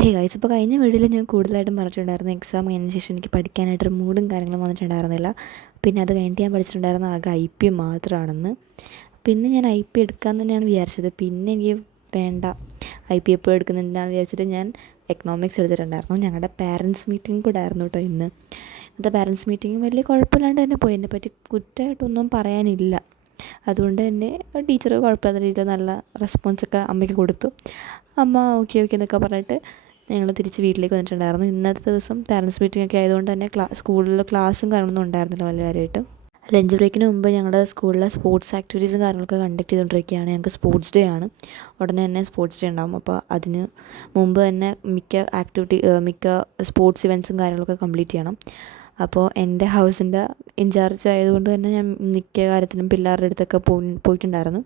Hey guys, ഇപ്പോൾ കഴിഞ്ഞ വീഡിയോയിൽ ഞാൻ കൂടുതലായിട്ടും പറഞ്ഞിട്ടുണ്ടായിരുന്നു എക്സാം കഴിഞ്ഞ ശേഷം എനിക്ക് പഠിക്കാനായിട്ടൊരു മൂഡും കാര്യങ്ങളും വന്നിട്ടുണ്ടായിരുന്നില്ല. പിന്നെ അത് കഴിഞ്ഞിട്ട് ഞാൻ പഠിച്ചിട്ടുണ്ടായിരുന്ന ആകെ IP മാത്രമാണെന്ന്. പിന്നെ ഞാൻ IP എടുക്കാമെന്ന് തന്നെയാണ് വിചാരിച്ചത്. പിന്നെ എനിക്ക് വേണ്ട, IP എപ്പോഴും എടുക്കുന്നുണ്ടാന്ന് വിചാരിച്ചിട്ട് ഞാൻ എക്കണോമിക്സ് എടുത്തിട്ടുണ്ടായിരുന്നു. ഞങ്ങളുടെ പാരൻസ് മീറ്റിംഗ് കൂടെ ആയിരുന്നു കേട്ടോ ഇന്ന്. ഇന്നത്തെ പാരൻസ് മീറ്റിംഗ് വലിയ കുഴപ്പമില്ലാണ്ട് തന്നെ പോയി. എന്നെപ്പറ്റി കുറ്റമായിട്ടൊന്നും പറയാനില്ല. അതുകൊണ്ട് തന്നെ ടീച്ചർ കുഴപ്പമില്ലാത്ത രീതിയിൽ നല്ല റെസ്പോൺസൊക്കെ അമ്മയ്ക്ക് കൊടുത്തു. അമ്മ ഓക്കെ എന്നൊക്കെ പറഞ്ഞിട്ട് ഞങ്ങൾ തിരിച്ച് വീട്ടിലേക്ക് വന്നിട്ടുണ്ടായിരുന്നു. ഇന്നത്തെ ദിവസം പാരൻസ് മീറ്റിംഗ് ഒക്കെ ആയതുകൊണ്ട് തന്നെ സ്കൂളിൽ ക്ലാസ്സും കാര്യങ്ങളൊന്നും ഉണ്ടായിരുന്നില്ല വലിയ കാര്യമായിട്ട്. ലഞ്ച് ബ്രേക്കിന് മുമ്പ് ഞങ്ങളുടെ സ്കൂളിലെ സ്പോർട്സ് ആക്ടിവിറ്റീസും കാര്യങ്ങളൊക്കെ കണ്ടക്ട് ചെയ്തുകൊണ്ടിരിക്കുകയാണ്. ഞങ്ങൾക്ക് സ്പോർട്സ് ഡേ ആണ്, ഉടനെ തന്നെ സ്പോർട്സ് ഡേ ഉണ്ടാകും. അപ്പോൾ അതിന് മുമ്പ് തന്നെ മിക്ക സ്പോർട്സ് ഇവൻറ്റ്സും കാര്യങ്ങളൊക്കെ കംപ്ലീറ്റ് ചെയ്യണം. അപ്പോൾ എൻ്റെ ഹൗസിൻ്റെ ഇൻചാർജ് ആയതുകൊണ്ട് തന്നെ ഞാൻ മിക്ക കാര്യത്തിനും പിള്ളേരുടെ അടുത്തൊക്കെ പോയിട്ടുണ്ടായിരുന്നു,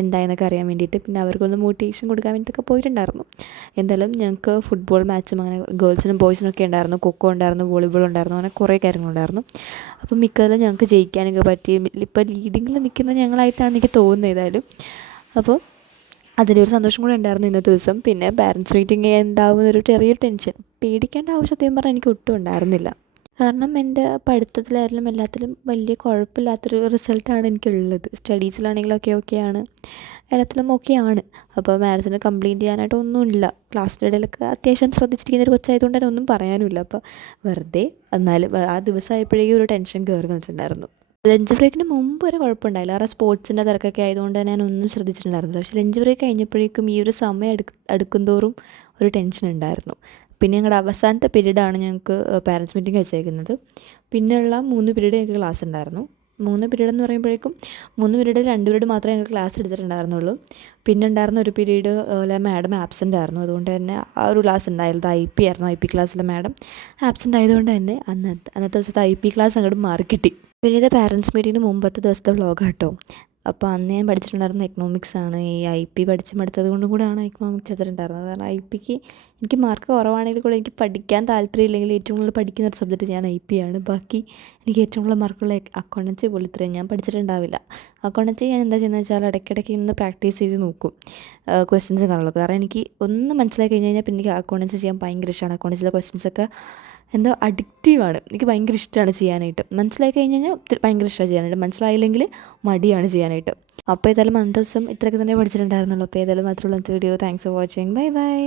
എന്തായെന്നൊക്കെ അറിയാൻ വേണ്ടിയിട്ട്. പിന്നെ അവർക്കൊന്ന് മോട്ടിവേഷൻ കൊടുക്കാൻ വേണ്ടിയിട്ടൊക്കെ പോയിട്ടുണ്ടായിരുന്നു. എന്തായാലും ഞങ്ങൾക്ക് ഫുട്ബോൾ മാച്ചും അങ്ങനെ ഗേൾസിനും ബോയ്സിനും ഒക്കെ ഉണ്ടായിരുന്നു. കൊക്കോ ഉണ്ടായിരുന്നു, വോളിബോൾ ഉണ്ടായിരുന്നു, അങ്ങനെ കുറേ കാര്യങ്ങളുണ്ടായിരുന്നു. അപ്പോൾ മിക്കതെല്ലാം ഞങ്ങൾക്ക് ജയിക്കാനൊക്കെ പറ്റി. ഇപ്പോൾ ലീഡിങ്ങിൽ നിൽക്കുന്ന ഞങ്ങളായിട്ടാണ് എനിക്ക് തോന്നുന്നത് ഏതായാലും. അപ്പോൾ അതിലൊരു സന്തോഷം കൂടെ ഉണ്ടായിരുന്നു ഇന്നത്തെ ദിവസം. പിന്നെ പാരൻസ് മീറ്റിംഗ് എന്താവുന്നൊരു ചെറിയൊരു ടെൻഷൻ. പേടിക്കേണ്ട ആവശ്യം സത്യം പറഞ്ഞാൽ എനിക്ക് ഒട്ടും ഉണ്ടായിരുന്നില്ല. കാരണം എൻ്റെ പഠിത്തത്തിലായാലും എല്ലാത്തിലും വലിയ കുഴപ്പമില്ലാത്തൊരു റിസൾട്ടാണ് എനിക്കുള്ളത്. സ്റ്റഡീസിലാണെങ്കിലൊക്കെ ഓക്കെയാണ്, എല്ലാത്തിലും ഓക്കെയാണ്. അപ്പോൾ മാത്സിന് കംപ്ലീറ്റ് ചെയ്യാനായിട്ട് ഒന്നുമില്ല. ക്ലാസ്സിൻ്റെ ഇടയിലൊക്കെ അത്യാവശ്യം ശ്രദ്ധിച്ചിരിക്കുന്ന ഒരു കൊച്ചായതുകൊണ്ട് തന്നെ ഒന്നും പറയാനുമില്ല. അപ്പോൾ വെറുതെ എന്നാലും ആ ദിവസമായപ്പോഴേക്കും ഒരു ടെൻഷൻ കയറി വന്നിട്ടുണ്ടായിരുന്നു. ലഞ്ച് ബ്രേക്കിന് മുമ്പ് വരെ കുഴപ്പമുണ്ടായില്ല, കാരണം സ്പോർട്സിൻ്റെ തിരക്കൊക്കെ ആയതുകൊണ്ട് തന്നെ ഞാനൊന്നും ശ്രദ്ധിച്ചിട്ടുണ്ടായിരുന്നില്ല. പക്ഷേ ലഞ്ച് ബ്രേക്ക് കഴിഞ്ഞപ്പോഴേക്കും ഈ ഒരു സമയം അടുക്കും തോറും ഒരു ടെൻഷൻ ഉണ്ടായിരുന്നു. പിന്നെ ഞങ്ങളുടെ അവസാനത്തെ പീരീഡാണ് ഞങ്ങൾക്ക് പാരൻസ് മീറ്റിംഗ് വെച്ചേക്കുന്നത്. പിന്നെയുള്ള 3 പീരീഡ് ഞങ്ങൾക്ക് ക്ലാസ് ഉണ്ടായിരുന്നു. 3 പീരീഡ് എന്ന് പറയുമ്പോഴേക്കും 3 പീരീഡിൽ 2 പീരീഡ് മാത്രമേ ഞങ്ങൾക്ക് ക്ലാസ് എടുത്തിട്ടുണ്ടായിരുന്നുള്ളൂ. പിന്നെ ഉണ്ടായിരുന്ന ഒരു പീരീഡ് മാഡം ആബ്സെൻ്റ് ആയിരുന്നു. അതുകൊണ്ട് തന്നെ ആ ഒരു ക്ലാസ് ഉണ്ടായിരുന്നത് IP ആയിരുന്നു. IP ക്ലാസ്സിലെ മാഡം ആബ്സെൻ്റ് ആയതുകൊണ്ട് തന്നെ അന്നത്തെ ദിവസത്തെ IP ക്ലാസ് അങ്ങോട്ട് മാറിക്കിട്ടി. പിന്നെ ഇത് പാരൻസ് മീറ്റിങ്ങിന് മുമ്പത്തെ ദിവസത്തെ വ്ളോഗാട്ടോ. അപ്പോൾ അന്ന് ഞാൻ പഠിച്ചിട്ടുണ്ടായിരുന്ന എക്കണോമിക്സ് ആണ്. ഈ IP പഠിച്ചത് കൊണ്ടും കൂടെയാണ് എക്കണോമിക്സ് എടുത്തിട്ടുണ്ടായിരുന്നത്. കാരണം IPക്ക് എനിക്ക് മാർക്ക് കുറവാണെങ്കിൽ കൂടെ എനിക്ക് പഠിക്കാൻ താല്പര്യമില്ലെങ്കിൽ ഏറ്റവും കൂടുതൽ പഠിക്കുന്ന ഒരു സബ്ജക്റ്റ് ഞാൻ IP ആണ്. ബാക്കി എനിക്ക് ഏറ്റവും കൂടുതൽ മാർക്കുള്ള അക്കൗണ്ടൻസി പോലും ഇത്രയും ഞാൻ പഠിച്ചിട്ടുണ്ടാവില്ല. അക്കൗണ്ടൻസി ഞാൻ എന്താ ചെയ്യുന്നത് വെച്ചാൽ ഇടയ്ക്കിടയ്ക്ക് ഇന്ന് പ്രാക്ടീസ് ചെയ്ത് നോക്കും ക്വസ്റ്റ്യൻസ് കാണുള്ളൂ. കാരണം എനിക്ക് ഒന്ന് മനസ്സിലാക്കി കഴിഞ്ഞാൽ പിന്നെ എനിക്ക് അക്കൗണ്ടൻസി ചെയ്യാൻ ഭയങ്കര ഇഷ്ടമാണ്. അക്കൗണ്ടൻസിലെ ക്വസ്റ്റ്യൻസൊക്കെ എന്തോ അഡിക്റ്റീവാണ്. എനിക്ക് ഭയങ്കര ഇഷ്ടമാണ് ചെയ്യാനായിട്ട്. മനസ്സിലാക്കി കഴിഞ്ഞ് കഴിഞ്ഞാൽ ഭയങ്കര ഇഷ്ടമാണ് ചെയ്യാനായിട്ട്, മനസ്സിലായില്ലെങ്കിൽ മടിയാണ് ചെയ്യാനായിട്ട്. അപ്പോൾ ഏതായാലും അന്നത്തെ ദിവസം ഇത്രയൊക്കെ തന്നെ പഠിച്ചിട്ടുണ്ടായിരുന്നുള്ളൂ. അപ്പോൾ ഏതായാലും മാത്രമുള്ള video. Thanks for watching. Bye bye.